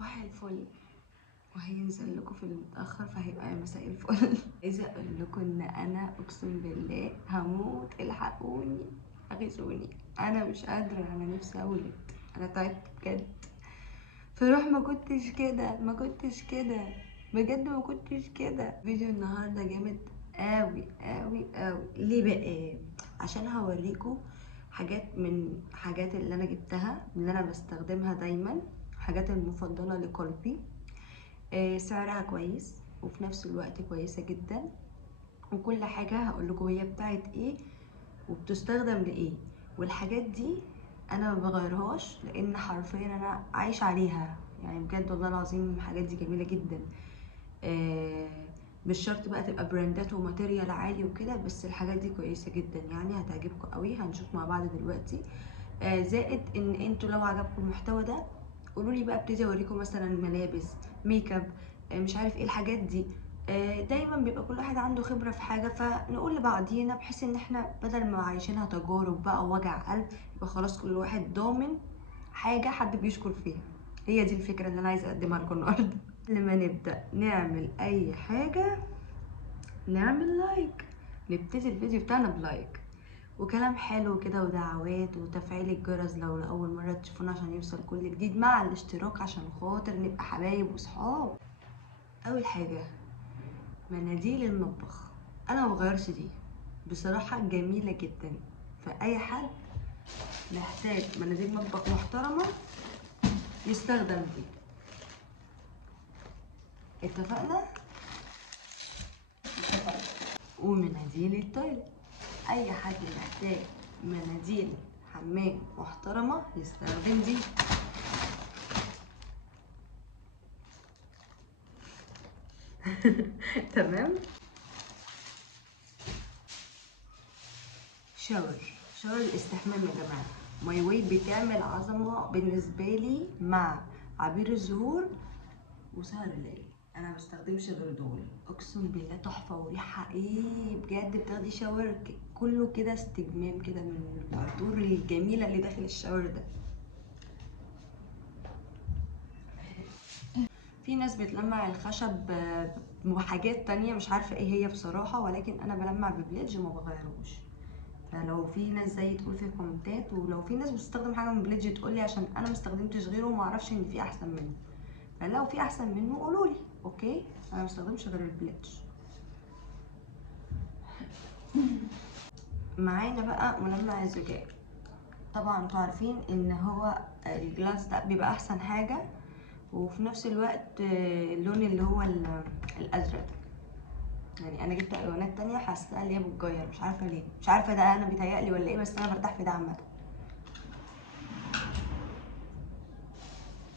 صباح الفل، وهينزل لكم في المتاخر فهيبقى مساء الفل. عايزه اقول لكم ان انا اقسم بالله هموت، الحقوني اغيثوني، انا مش قادره، انا نفسي اولد، انا تعبت بجد. فروح ما كنتش كده، ما كنتش كده بجد، ما كنتش كده. فيديو النهارده جامد قوي قوي قوي. ليه بقى؟ عشان هوريكم حاجات من حاجات اللي انا جبتها، اللي انا بستخدمها دايما، حاجات المفضله لقلبي. سعرها كويس وفي نفس الوقت كويسه جدا، وكل حاجه هقول لكم هي بتاعت ايه وبتستخدم لايه. والحاجات دي انا ما بغيرهاش لان حرفيا انا عايشه عليها، يعني بجد والله العظيم الحاجات دي جميله جدا. مش شرط بقى تبقى براندات وماتيريال عالي وكده، بس الحاجات دي كويسه جدا يعني هتعجبكم قوي، هنشوف مع بعض دلوقتي. زائد ان انتوا لو عجبكم المحتوى ده قولوا لي بقى، ابتدي اوريكم مثلا ملابس، ميك اب، مش عارف ايه الحاجات دي. دايما بيبقى كل واحد عنده خبره في حاجه، فنقول لبعضينا بحيث ان احنا بدل ما عايشينها تجارب بقى ووجع قلب، يبقى خلاص كل واحد ضامن حاجه حد بيشكر فيها. هي دي الفكره اللي انا عايزه اقدمها لكم النهارده. قبل ما نبدا نعمل اي حاجه نعمل لايك، نبتدي الفيديو بتاعنا بلايك وكلام حلو كده ودعوات وتفعيل الجرس لو لأول مرة تشوفونا عشان يوصل كل جديد، مع الاشتراك عشان خاطر نبقى حبايب وصحاب. أول حاجة مناديل المطبخ، أنا مبغيرش دي، بصراحة جميلة جدا، فأي حد محتاج مناديل مطبخ محترمة يستخدم دي. اتفقنا؟ ومناديل التويلت، أي حد محتاج مناديل حمام محترمة يستخدم دي. تمام. شاور الاستحمام يا جماعه، ماي واي بتعمل عظمه بالنسبه لي مع عبير الزهور وسهر الليل. انا ما بستخدمش غير دول، اقسم بالله تحفه وريحه ايه بجد. بتاخدي شاور كله كده استجمام كده من العطور الجميله اللي داخل الشاور ده. في ناس بتلمع الخشب بحاجات تانية مش عارفه ايه هي بصراحه، ولكن انا بلمع ببليدج وما بغيروش. فلو في ناس زي تقول في الكومنتات، ولو في ناس بتستخدم حاجه من بليدج تقول لي، عشان انا مستخدمتش غيره وما اعرفش ان في احسن منه. فلو في احسن منه قولوا لي، اوكي؟ انا مستخدمش غير البليدج. معانا بقى ملمع الزجاج، طبعا انتوا عارفين ان هو الجلاس ده بيبقى احسن حاجه، وفي نفس الوقت اللون اللي هو الازرق. يعني انا جبت الوانات تانية حاسه ان هي بتغير، مش عارفه ليه، مش عارفه ده انا بيتهيألي ولا ايه، بس انا برتاح في ده عامه.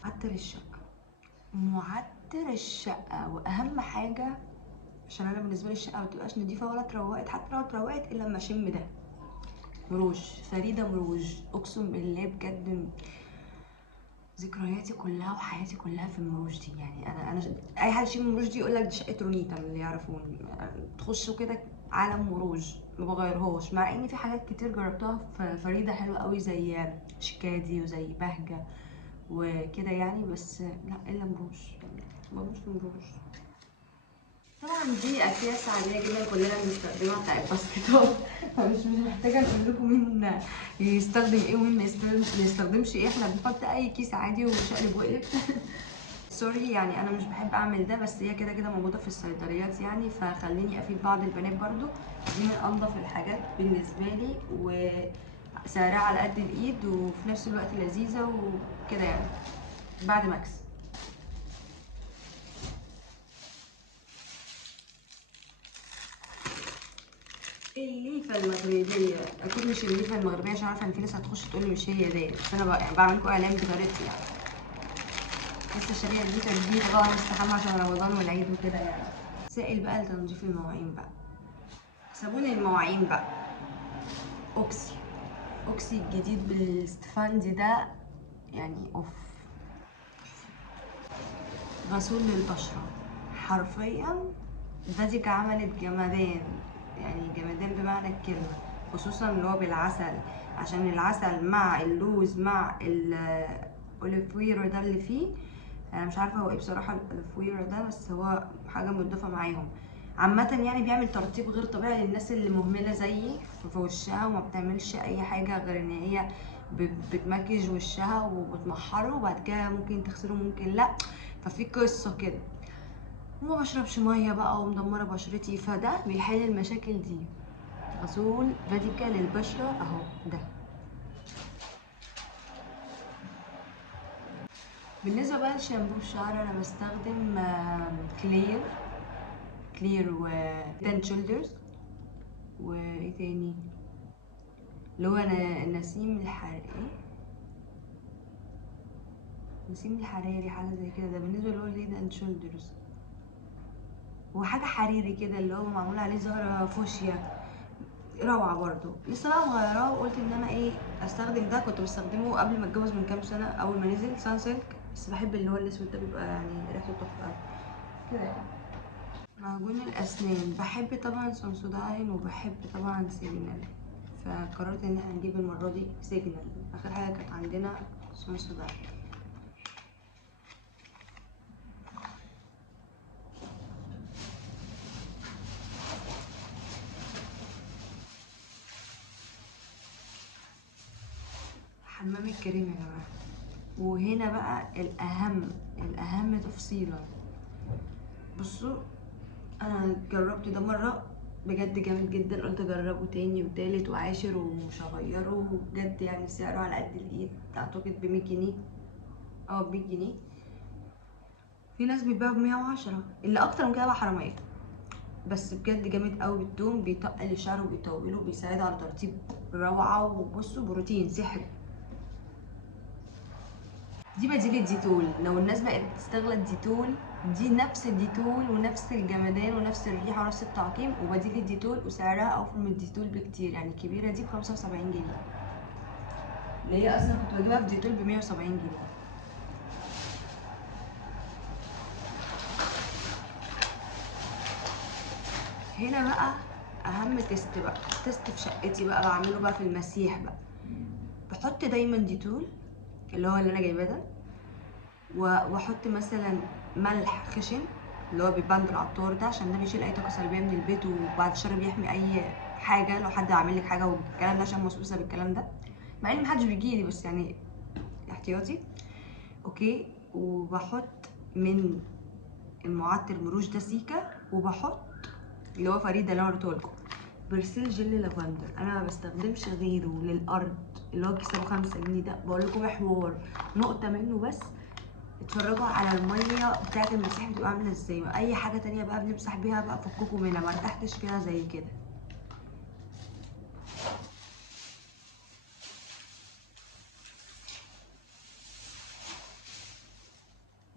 معطر الشقه، معطر الشقه، واهم حاجه عشان انا بالنسبه لي الشقه ما تبقاش نضيفه ولا اتروقت، حتى لو اتروقت الا لما اشم ده. مروج فريده مروج، اقسم بالله بجد ذكرياتي كلها وحياتي كلها في المروج دي. يعني انا اي حد يشم المروج دي يقول لك دي شقه رونيتا من اللي يعرفوني. تخشوا كده عالم مروج ما بغيرهاش، مع ان في حاجات كتير جربتها في فريده حلوه قوي زي شكادي وزي بهجه وكده يعني، بس لا الا مروج، مروج في مروج. طبعا دي اكياس عاديه جدا كلنا بنستخدمها بتاع الباسكتات، فمش محتاجه اقول لكم مين يستخدم ايه ومين ما يستخدمش ايه، احنا بنحط اي كيس عادي وشقلب وقلب. سوري يعني انا مش بحب اعمل ده، بس هي كده كده موجوده في الصيدليات يعني، فخليني افيد بعض البنات برضو. دي من انضف الحاجات بالنسبه لي، وسعرها على قد الايد وفي نفس الوقت لذيذه وكده يعني. بعد ماكس الليفه المغربيه، اكيد مش الليفه المغربيه عشان عارفه ان في ناس هتخش تقول لي مش هي ديت، بس انا يعني بعمل لكم اعلان بطريقتي يعني. لسه شاريه الليفه جديد طبعا، مستحمى عشان رمضان والعيد وكده يعني. سائل بقى لتنظيف المواعين بقى، صابون المواعين بقى، اوكسي. اوكسي الجديد بالاستفندي ده يعني اوف. غسول للبشره حرفيا، داديك عملت جمدان، يعني جمدان بمعنى الكلمة، خصوصا اللي هو بالعسل، عشان العسل مع اللوز مع الاوليفويرو ده اللي فيه انا مش عارفه هو ايه بصراحه الفويرا ده، بس هو حاجه مضافه معاهم عامه يعني. بيعمل ترطيب غير طبيعي للناس اللي مهمله زيي في وشها وما بتعملش اي حاجه غير ان هي بتمكيج وشها وبتمحره وبعد كده ممكن تغسله ممكن لا، ففي قصه كده. وما بشربش ميه بقى ومدمره بشرتي، فده بيحل المشاكل دي. غسول فاتيكا للبشره اهو ده. بالنسبه بقى لشامبو الشعر انا بستخدم كلير و هيد شولدرز، وايه تاني اللي هو نسيم الحراري، نسيم الحراري حاجه زي كده. ده بالنسبه اللي هو هيد اند شولدرز، هو حاجه حريري كده اللي هو معمول عليه زهره فوشيا، روعه برضو. لسه بقى مغيراه وقلت ان انا ايه استخدم ده. كنت بستخدمه قبل ما اتجوز من كام سنه اول ما نزل سان سيلك، بس بحب اللي هو الاسود ده، بيبقى يعني ريحته تحفه كده يعني. معجون الأسنان بحب طبعا سنسوداين وبحب طبعا سيجنال، فقررت ان احنا نجيب المرة دي سيجنال. اخر حاجة كانت عندنا سنسوداين. حمام الكريم يا جماعة. وهنا بقى الأهم تفصيلة. بصوا انا جربت ده مرة بجد جامد جدا، قلت اجربه تاني وتالت وعاشر ومش هغيره بجد. يعني سعره على قد الايد، اعتقد ب100 جنيه، ب100 جنيه. في ناس بتبيعه ب110، اللي اكتر من كده بقى حرامية. بس بجد جامد قوي، بالدوم بيتقل الشعر وبيطوله، بيساعد على ترطيب روعة. وبصوا بروتين سحري. دي بديل الديتول، لو الناس بقت تستغل الديتول، دي نفس الديتول ونفس الجمدان ونفس الريحة ونفس التعقيم وبديل الديتول، وسعرها اوفر من الديتول بكتير. يعني الكبيرة دي ب75 جنيه، اللي هي اصلا كنت بجيبها في ديتول ب170 جنيه. هنا بقى اهم تيست بقى، تيست في شقتي بقى بعمله بقى في المسيح بقى. بحط دايما ديتول اللي هو اللي انا جايباه ده، واحط مثلا ملح خشن اللي هو بيتباع عند العطار ده، عشان ده بيشيل اي طاقه سلبيه من البيت، وبعد الشر بيحمي اي حاجه لو حد عامل لك حاجه والكلام ده، عشان موسوسه بالكلام ده، مع ان محدش بيجيلي بس يعني احتياطي. اوكي. وبحط من المعطر مروج ده سيكا، وبحط اللي هو فريده اللي انا قلتهولكوا برسيل جل لافندر. انا ما بستخدمش غيره للارض، اللي هو كيسه ب5 جنيه ده. بقول لكم حوار نقطه منه بس، اتفرجوا على الميه بتاعت المسيح بتبقى عامله ازاي. اي حاجه تانية بقى بنمسح بيها بقى فككوا منها، ما ارتحتش فيها زي كده.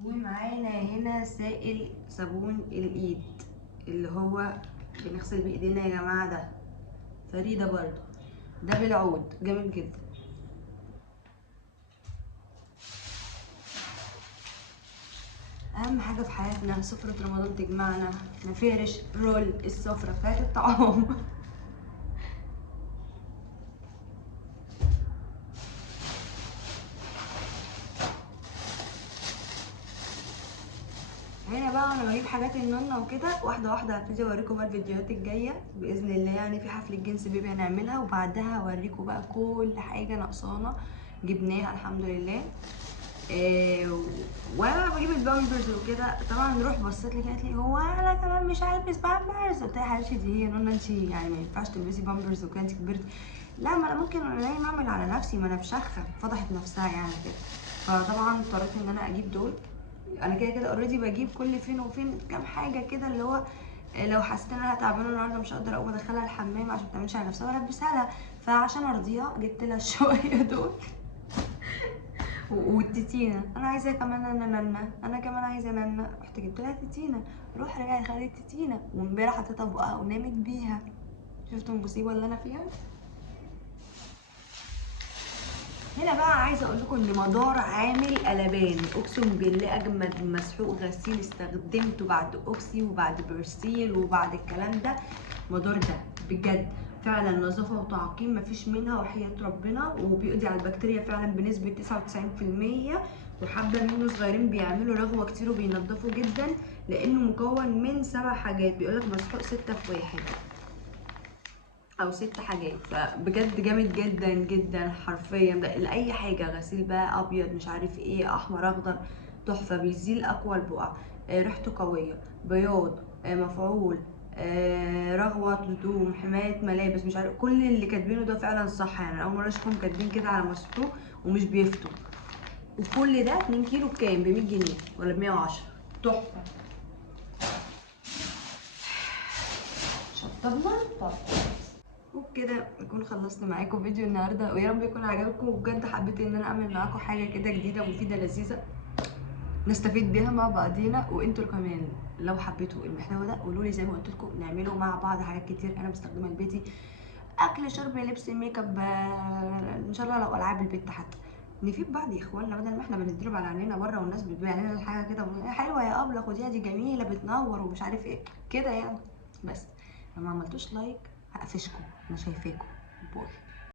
ومعانا هنا سائل صابون الايد اللي هو بنغسل بايدينا يا جماعه، ده فريده برضو، ده بالعود جامد جدا. اهم حاجه في حياتنا سفره رمضان تجمعنا، نفرش رول السفره بتاعت الطعام. هنا بقى انا بجيب حاجات النونة وكده واحده واحده. هبتدي اوريكم بقى الفيديوهات الجايه باذن الله، يعني في حفله جنس بيبي هنعملها، وبعدها هوريكم بقى كل حاجه ناقصانا جبناها الحمد لله. وانا بجيب البامبرز وكده طبعا روح بصيت لي قالت لي هو انا كمان مش هلبس بامبرز. قلت لها يا حبيبتي دي هي نونا، انت يعني ما ينفعش تلبسي بامبرز وكده انت كبرتي. لا ما انا ممكن وانا نايمه اعمل على نفسي، ما انا فشخه. فضحت نفسها يعني كده. فطبعا اضطريت ان انا اجيب دول. انا كده كده اوريدي بجيب كل فين وفين كام حاجه كده، اللي هو لو حسيت ان انا تعبانه النهارده مش هقدر اقوم ادخلها الحمام عشان ما تعملش على نفسها والبسها لها. فعشان ارضيها جبت لها شويه دول. والتتينه انا عايزه كمان، انا كمان عايزه نانا، رحت جبت لها تتينه. روح رجعت خدت تتينه، وامبارح حطيتها في بقها ونامت بيها. شفتوا المصيبه اللي انا فيها. هنا بقى عايزه اقول لكم ان مدار عامل قلبان، اقسم بالله اجمد مسحوق غسيل استخدمته بعد اوكسي وبعد برسيل وبعد الكلام ده. مدار ده بجد فعلا نظافه وتعقيم مفيش منها وحياه ربنا، وبيقضي على البكتيريا فعلا بنسبه 99%. وحبه منه صغيرين بيعملوا رغوه كتير وبينضفوا جدا، لانه مكون من 7 حاجات، بيقولك مسحوق 6 في 1 او 6 حاجات. فبجد جامد جدا جدا حرفيا، ده لاي حاجه، غسيل بقى ابيض مش عارف ايه احمر اخضر، تحفه. بيزيل اقوى البقع، ريحته قويه، بياض، مفعول، رغوه هدوم، حمايه ملابس، مش عارف كل اللي كاتبينه ده فعلا صح. يعني اول مره اشوفهم كاتبين كده على مسحوق ومش بيفتوا. وكل ده 2 كيلو بكام؟ ب 100 جنيه ولا ب 110. تحفه. شطبنا. طب وبكده نكون خلصت معاكم فيديو النهارده، ويا رب يكون عجبكم. وبجد حبيت ان انا اعمل معاكم حاجه كده جديده مفيده لذيذه نستفيد بيها مع بعضينا. وانتوا كمان لو حبيتوا المحتوى ده قولوا لي، زي ما قلت لكم نعمله مع بعض حاجات كتير انا بستخدمها لبيتي، اكل شرب لبس ميك اب، ان شاء الله لو العاب البيت حتى. نفيد بعض يا اخوانا، بدل ما احنا بنضرب على عينينا بره والناس بتبيع لنا الحاجه كده حلوه يا ابله خديها دي جميله بتنور ومش عارف ايه كده يعني. بس لو ما عملتوش لايك هقفشكم، انا شايفاكم. باي.